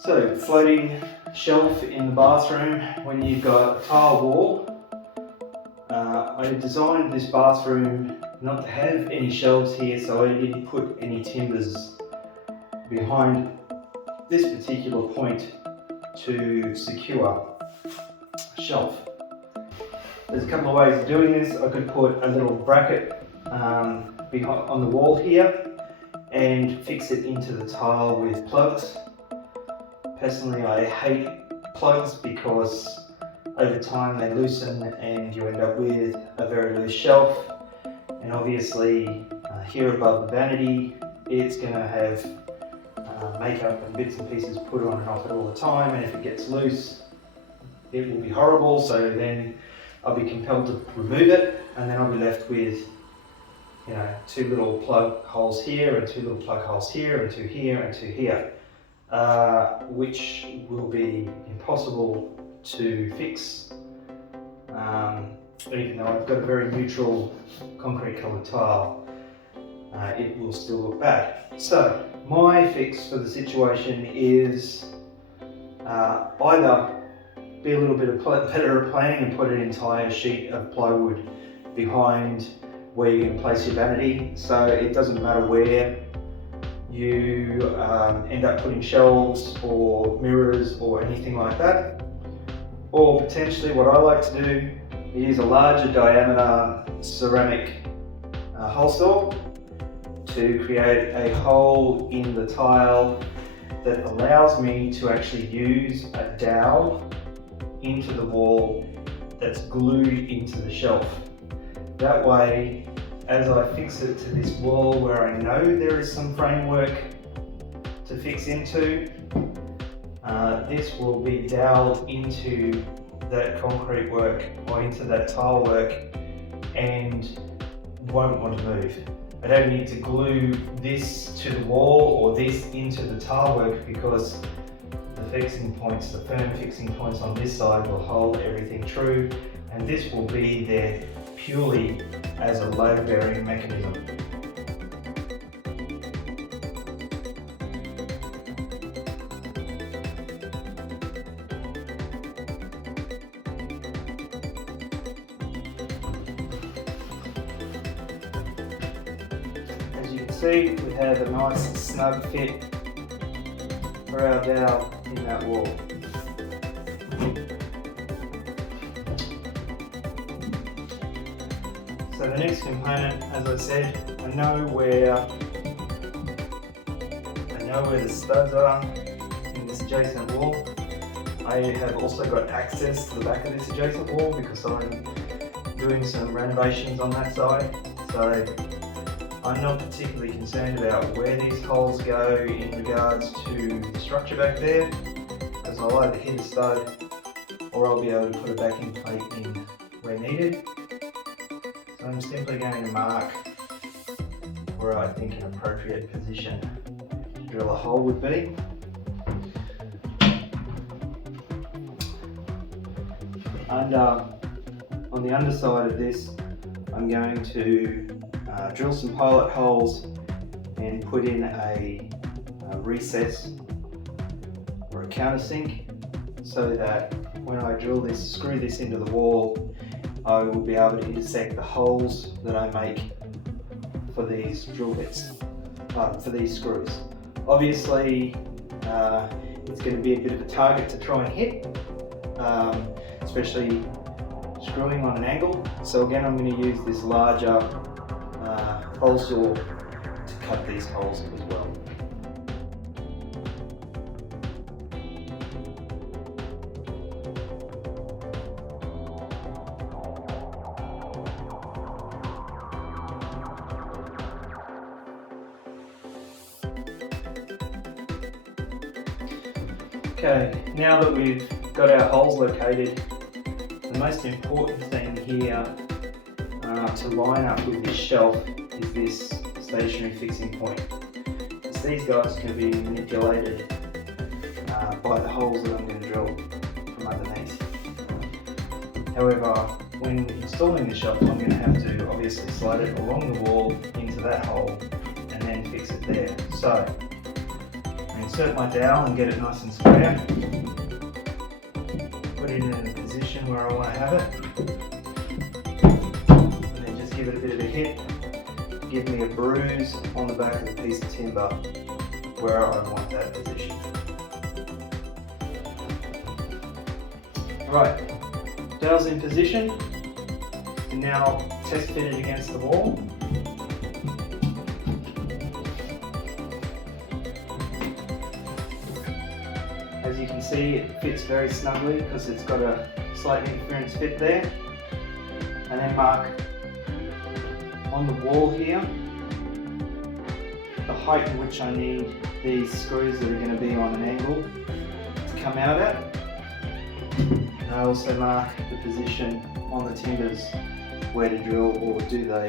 So, floating shelf in the bathroom when you've got a tile wall. I designed this bathroom not to have any shelves here, so I didn't put any timbers behind this particular point to secure a shelf. There's a couple of ways of doing this. I could put a little bracket behind on the wall here and fix it into the tile with plugs. Personally, I hate plugs because over time they loosen and you end up with a very loose shelf. And obviously here above the vanity, it's going to have makeup and bits and pieces put on and off it all the time, and if it gets loose it will be horrible. So then I'll be compelled to remove it, and then I'll be left with, you know, two little plug holes here and two little plug holes here and two here and two here, which will be impossible to fix, even though I've got a very neutral concrete coloured tile. It will still look bad. So my fix for the situation is either be a little bit of better at planning and put an entire sheet of plywood behind where you can place your vanity, so it doesn't matter where you end up putting shelves or mirrors or anything like that. Or potentially what I like to do is use a larger diameter ceramic hole saw to create a hole in the tile that allows me to actually use a dowel into the wall that's glued into the shelf. That way, as I fix it to this wall where I know there is some framework to fix into, this will be doweled into that concrete work or into that tile work and won't want to move. I don't need to glue this to the wall or this into the tile work, because the fixing points, the firm fixing points on this side will hold everything true, and this will be there purely as a load bearing mechanism. As you can see, we have a nice snug fit for our dowel in that wall. So the next component, as I said, I know where the studs are in this adjacent wall. I have also got access to the back of this adjacent wall because I'm doing some renovations on that side. So I'm not particularly concerned about where these holes go in regards to the structure back there, as I'll either hit a stud or I'll be able to put a backing plate in where needed. So I'm simply going to mark where I think an appropriate position to drill a hole would be. On the underside of this, I'm going to drill some pilot holes and put in a recess or a countersink, so that when I drill this, screw this into the wall, I will be able to intersect the holes that I make for these drill bits, for these screws. Obviously, it's going to be a bit of a target to try and hit, especially screwing on an angle. So again, I'm going to use this larger hole saw to cut these holes as well. Okay, now that we've got our holes located, the most important thing here to line up with this shelf is this stationary fixing point. These guys can be manipulated by the holes that I'm going to drill from underneath. However, when installing the shelf, I'm going to have to obviously slide it along the wall into that hole and then fix it there. So I'm going insert my dowel and get it nice and square. Put it in a position where I want to have it. And then just give it a bit of a hit. Give me a bruise on the back of the piece of timber where I want that position. Right, dowel's in position. And now test fit it against the wall. As you can see, it fits very snugly because it's got a slight interference fit there. And then mark on the wall here the height in which I need these screws that are going to be on an angle to come out at. And I also mark the position on the timbers where to drill or do the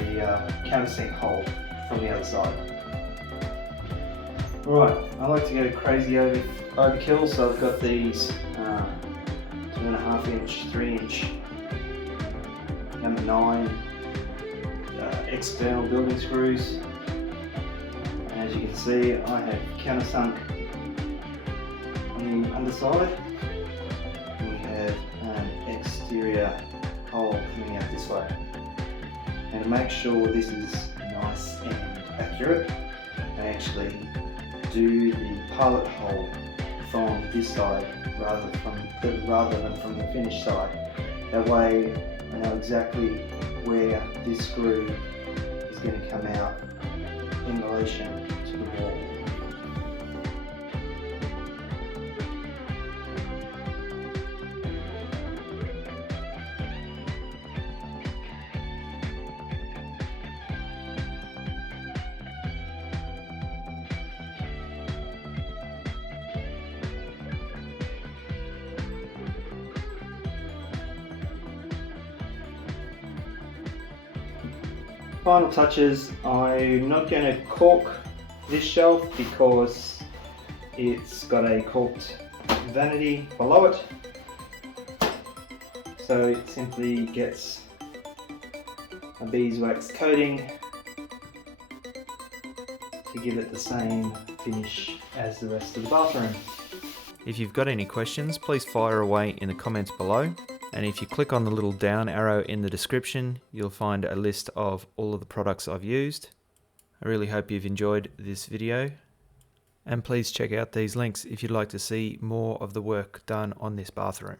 countersink hole from the other side. Right, I like to go crazy overkill, so I've got these 2.5 inch, 3 inch, number 9 external building screws. And as you can see, I have countersunk on the underside. And we have an exterior hole coming out this way. And to make sure this is nice and accurate, I actually do the pilot hole from this side rather than from the finished side. That way I know exactly where this screw is going to come out in relation to the wall. Final touches, I'm not going to cork this shelf because it's got a corked vanity below it, so it simply gets a beeswax coating to give it the same finish as the rest of the bathroom. If you've got any questions, please fire away in the comments below. And if you click on the little down arrow in the description, you'll find a list of all of the products I've used. I really hope you've enjoyed this video. And please check out these links if you'd like to see more of the work done on this bathroom.